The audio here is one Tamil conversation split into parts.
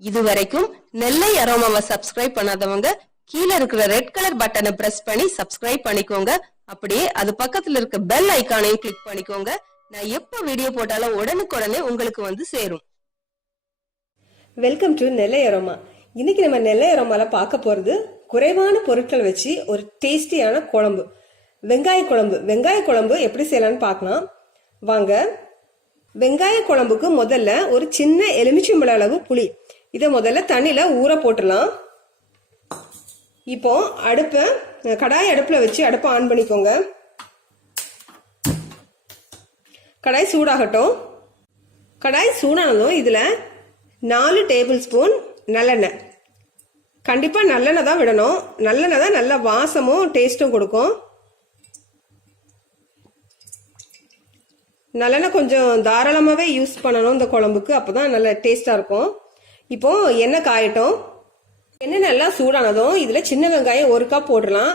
இதுவரைக்கும் நெல்லை அரோமாவை சப்ஸ்கிரைப் பண்ணாதவங்க கீழே இருக்கிற ரெட் கலர் பட்டனை பிரஸ் பண்ணி சப்ஸ்கிரைப் பண்ணிக்கோங்க. அப்படியே அது பக்கத்துல இருக்க பெல் ஐகானையும் கிளிக் பண்ணிக்கோங்க. நான் எப்ப வீடியோ போட்டாலும் உடனுக்குடனே உங்களுக்கு வந்து சேரும். Welcome to Nellai aroma. இன்னைக்கு நம்ம நெல்லை அரோமால பார்க்க போறது குறைவான பொருட்கள் வச்சு ஒரு டேஸ்டியான குழம்பு, வெங்காய குழம்பு. வெங்காய குழம்பு எப்படி செய்யலாம்னு பார்க்கலாம் வாங்க. வெங்காய குழம்புக்கு முதல்ல ஒரு சின்ன எலுமிச்சம்பழ அளவு புளி, இதை முதல்ல தண்ணியில ஊற போட்டுடலாம். இப்போ கடாய் அடுப்புல வச்சு அடுப்பை ஆன் பண்ணிக்கோங்க. கடாய் சூடாகட்டும். கடாய் சூடானதும் இதுல 4 டேபிள் ஸ்பூன் நல்லெண்ணெய், கண்டிப்பா நல்லெண்ணெய் தான் விடணும். நல்லெண்ணெய் தான் நல்ல வாசமும் டேஸ்டும் கொடுக்கும். நல்லெண்ணெய் கொஞ்சம் தாராளமாவே யூஸ் பண்ணணும் இந்த குழம்புக்கு, அப்பதான் நல்ல டேஸ்டா இருக்கும். இப்போ எண்ணெய் காயட்டும். எண்ணெய் நல்லா சூடானதும் இதுல சின்ன வெங்காயம் 1 கப் போட்டுடலாம்.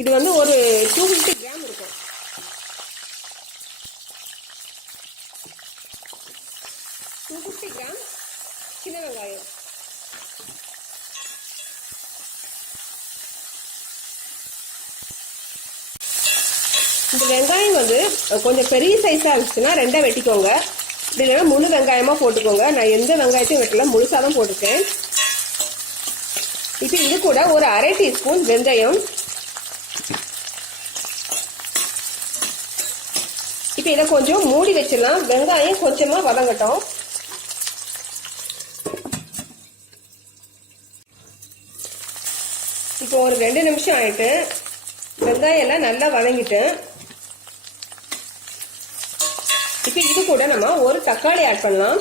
இது வந்து ஒரு 250 கிராம் இருக்கும். சின்ன வெங்காயம். இந்த வெங்காயம் வந்து கொஞ்சம் பெரிய சைஸா இருந்துச்சுன்னா 2 வெட்டிக்கோங்க. இல்லைன்னா முழு வெங்காயமா போட்டுக்கோங்க. நான் எந்த வெங்காயத்தையும் வெட்டல, முழுசாதான் போட்டுருக்கேன். இப்போ இது கூட ஒரு 1/2 டீஸ்பூன் வெந்தயம். இப்போ இதை கொஞ்சம் மூடி வச்சிடலாம். வெங்காயம் கொஞ்சமா வதங்கட்டும். இப்போ ஒரு 2 நிமிஷம் ஆயிட்டு வெங்காயம் எல்லாம் நல்லா வதங்கிட்டு, இப்போ இது கூட நம்ம ஒரு தக்காளி ஆட் பண்ணலாம்.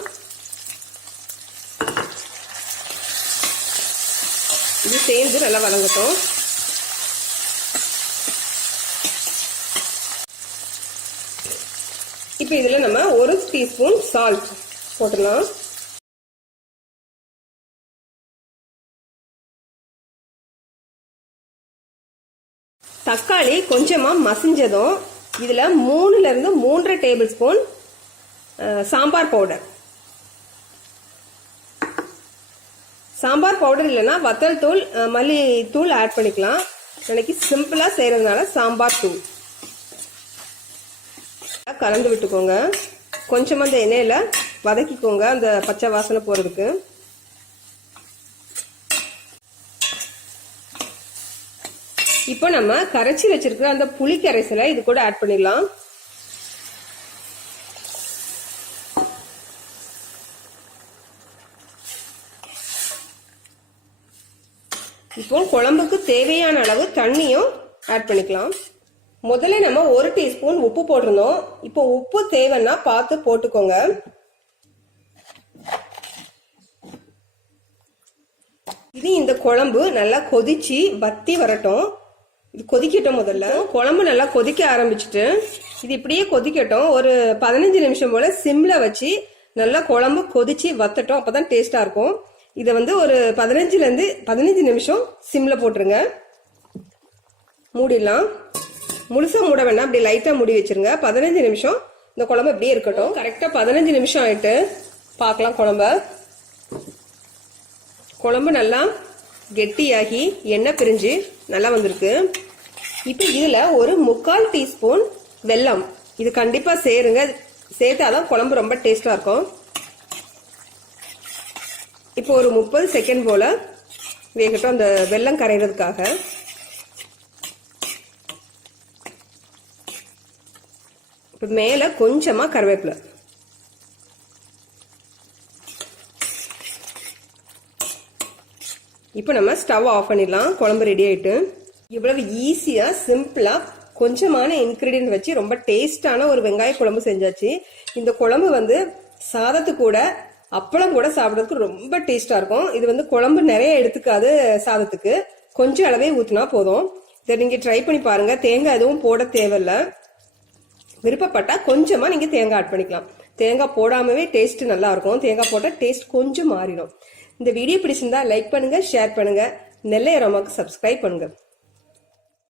இது சேர்ந்து நல்லா வதங்கட்டும். இப்போ இதுல நம்ம 1 டீஸ்பூன் சால்ட் போட்டுடலாம். தக்காளி கொஞ்சமா மசிஞ்சதும் இதுல 3ல இருந்து 3.5 table spoon sambar powder. Sambar powder இல்லைன்னா வத்தல் தூள், மல்லி தூள் ஆட் பண்ணிக்கலாம். எனக்கு சிம்பிளா செய்யறதுனால சாம்பார் தூள் கலந்து விட்டுக்கோங்க. கொஞ்சமா அந்த எண்ணெயில வதக்கிக்கோங்க, அந்த பச்சை வாசனை போறதுக்கு. இப்போ நம்ம கரைச்சி வச்சிருக்கிற அந்த புளி கரைசலை இது கூட ஆட் பண்ணிடலாம். இப்போ குழம்புக்கு தேவையான அளவு தண்ணியும் ஆட் பண்ணிக்கலாம். முதல்ல நம்ம 1 டீஸ்பூன் உப்பு போட்டிருந்தோம். இப்போ உப்பு தேவைன்னா பார்த்து போட்டுக்கோங்க. இது இந்த குழம்பு நல்லா கொதிச்சு வத்தி வரட்டும். இது கொதிக்கட்டும். முதல்ல குழம்பு நல்லா கொதிக்க ஆரம்பிச்சுட்டு இது இப்படியே கொதிக்கட்டும். ஒரு 15 நிமிஷம் போல சிம்ல வச்சு நல்லா குழம்பு கொதிச்சு வத்தட்டும். அப்பதான் டேஸ்டா இருக்கும். இதை வந்து ஒரு 15 நிமிஷம் சிம்ல போட்டுருங்க. மூடிடலாம். முழுசா மூட வேண்டாம், அப்படி லைட்டா மூடி வச்சிருங்க. 15 நிமிஷம் இந்த குழம்பு இப்படியே இருக்கட்டும். கரெக்டா 15 நிமிஷம் ஆயிட்டு பார்க்கலாம் குழம்பு நல்லா கெட்டியாகி எண்ணெய் பிரிஞ்சு நல்லா வந்திருக்கு. இப்போ இதுல ஒரு 3/4 டீஸ்பூன் வெல்லம், இது கண்டிப்பா சேருங்க. சேர்த்தாதான் குழம்பு ரொம்ப டேஸ்டா இருக்கும். இப்போ ஒரு 30 செகண்ட் போல வேகட்டும் அந்த வெல்லம் கரைகிறதுக்காக. இப்போ மேல கொஞ்சமா கருவேப்பிலை. இப்போ நம்ம ஸ்டவ் ஆஃப் பண்ணிடலாம். குழம்பு ரெடி ஆயிட்டு. இவ்வளவு ஈஸியா சிம்பிளா கொஞ்சமான இன்கிரீடியன்ட் வச்சு ரொம்ப டேஸ்டான ஒரு வெங்காய குழம்பு செஞ்சாச்சு. இந்த குழம்பு வந்து சாதத்து கூட அப்பளம் கூட சாப்பிடறதுக்கு ரொம்ப டேஸ்டா இருக்கும். இது வந்து குழம்பு நிறைய எடுத்துக்காது, சாதத்துக்கு கொஞ்சம் அளவே ஊத்துனா போதும். இதை நீங்க ட்ரை பண்ணி பாருங்க. தேங்காய் எதுவும் போட தேவையில்ல. விருப்பப்பட்டா கொஞ்சமா நீங்க தேங்காய் ஆட் பண்ணிக்கலாம். தேங்காய் போடாமவே டேஸ்ட் நல்லா இருக்கும். தேங்காய் போட்டா டேஸ்ட் கொஞ்சம் மாறிடும். இந்த வீடியோ பிடிச்சிருந்தா லைக் பண்ணுங்க, ஷேர் பண்ணுங்க, நெல்லை அரோமாக்கு சப்ஸ்கிரைப் பண்ணுங்க.